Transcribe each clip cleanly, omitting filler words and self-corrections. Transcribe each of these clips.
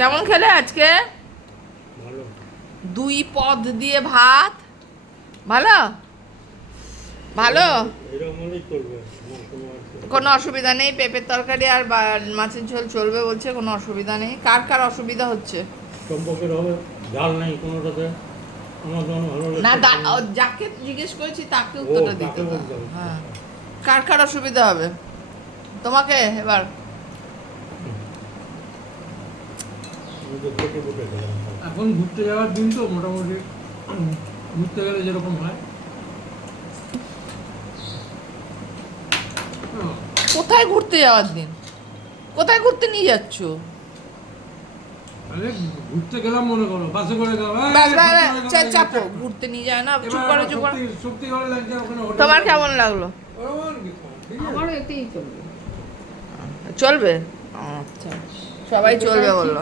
কেমন খেলে আজকে? ভালো। 2 পদ দিয়ে ভাত। ভালো ভালো, এরকম হলেই চলবে, কোনো অসুবিধা নেই। পেঁপের তরকারি আর মাছের ঝোল চলবে বলছে, কোনো অসুবিধা নেই। কার কার অসুবিধা হচ্ছে? চম্পকের হবে, ঝাল নেই কোনোটাতে। আমার জন্য ভালো না লাগছে। যাকে জিজ্ঞেস করেছি তাকে উত্তরটা দিতে তাকে দাও। বলতে হবে। হ্যাঁ, কার কার অসুবিধা হবে? তোমাকে এবার আমি তো পেটে পেটে খেলাম। এখন ঘুরতে যাওয়ার দিন তো মোটামুটি ঘুরতে গেলে যেরকম হয়। কোথায় ঘুরতে যাওয়ার দিন? কোথায় ঘুরতে নিয়ে যাচ্ছ? আরে ঘুরতে গেলাম মনে করো, বাসে করে গেলাম, চাপো, ঘুরতে নিয়ে যায় না। চুপ করো চুপ করো। সত্যি করে লাগছে ওখানে হোটেল। তোমার কেমন লাগলো? আমারও এতেই চলবে। চলবে? আচ্ছা, সবাই চলবে বললো।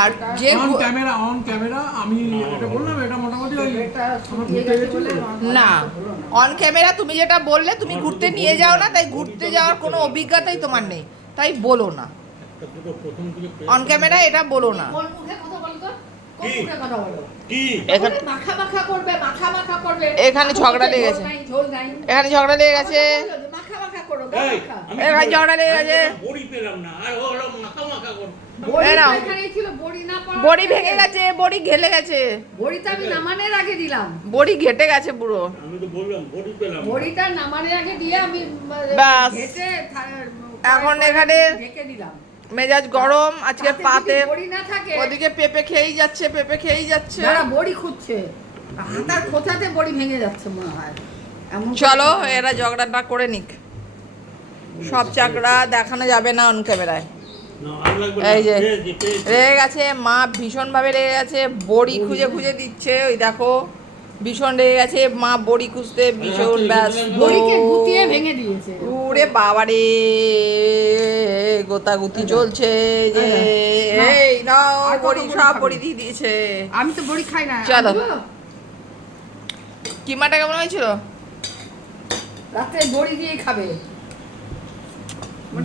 আর যে অন ক্যামেরা আমি এটা বললাম, এটা মোটামুটি ওই এটা আমার শুকিয়ে ঘুরতে গেছে গেছি বলে তো। না, অন ক্যামেরা তুমি যেটা বললে তুমি ঘুরতে নিয়ে যাও না, তাই ঘুরতে যাওয়ার কোনো অভিজ্ঞতাই তোমার নেই, তাই বলো না। একটা দুটো প্রথম দিকে অন ক্যামেরা এটা বলো না। কোন মুখে কথা বলো তো? কোন মুখে কথা বলো? কি এখানে মাখা মাখা করবে, মাখা মাখা করবে। এখানে ঝগড়া লেগে গেছে। ঝোল নাই। এখানে ঝগড়া লেগে গেছে। মাখা মাখা করো, এই, মাখা। আমি এখানে ঝগড়া লেগে গেছে। বড়ি পেলাম না, আর হলো মাখা মাখা কর। বড়ি এই তো নাও। এখানেই ছিল, বড়ি না পাওয়া। বড়ি ভেঙে গেছে, বড়ি ঘেলে গেছে, বড়িটা আমি নামানোর আগে দিলাম। বড়ি ঘেটে গেছে পুরো। আমি তো বললাম বড়ি পেলাম না। বড়িটা নামানোর আগে দিয়ে আমি ব্যাস। ঘেটে এখন এখানে ঢেকে দিলাম। মেজাজ গরম আজকে তাতে পাতে। যদি বড়ি না থাকে, ওদিকে পেঁপে খেয়েই যাচ্ছে, পেঁপে খেয়েই যাচ্ছে। যারা বড়ি খুঁজছে, হাতার খোঁচাতে বড়ি ভেঙে যাচ্ছে মনে হয়। এমন করে চলো কথা এরা ঝগড়াটা করে নিক। সব চাকরা দেখানো যাবে না অন ক্যামেরায়। না, আর লাগবে না। এই যে পেয়েছি, পেয়েছি। রেগে গেছে মা, ভীষণভাবে রেগে গেছে। বড়ি খুঁজে খুঁজে দিচ্ছে, ওই দেখো ভীষণ রেগে গেছে মা, বড়ি খুঁজতে ভীষণ ব্যস্ত। বড়িকে গুটিয়ে ভেঙে দিয়েছে। ওরে বাবারে, গোতাগুতি চলছে যে। এই নাও আর কত বড়ি, বড়ি সব খাবে? বড়ি দিয়ে দিয়েছে। আমি তো বড়ি খাই না। চলো। আমিও কিমাটা কেমন হয়েছিল? রাত্রে বড়ি দিয়ে খাবে।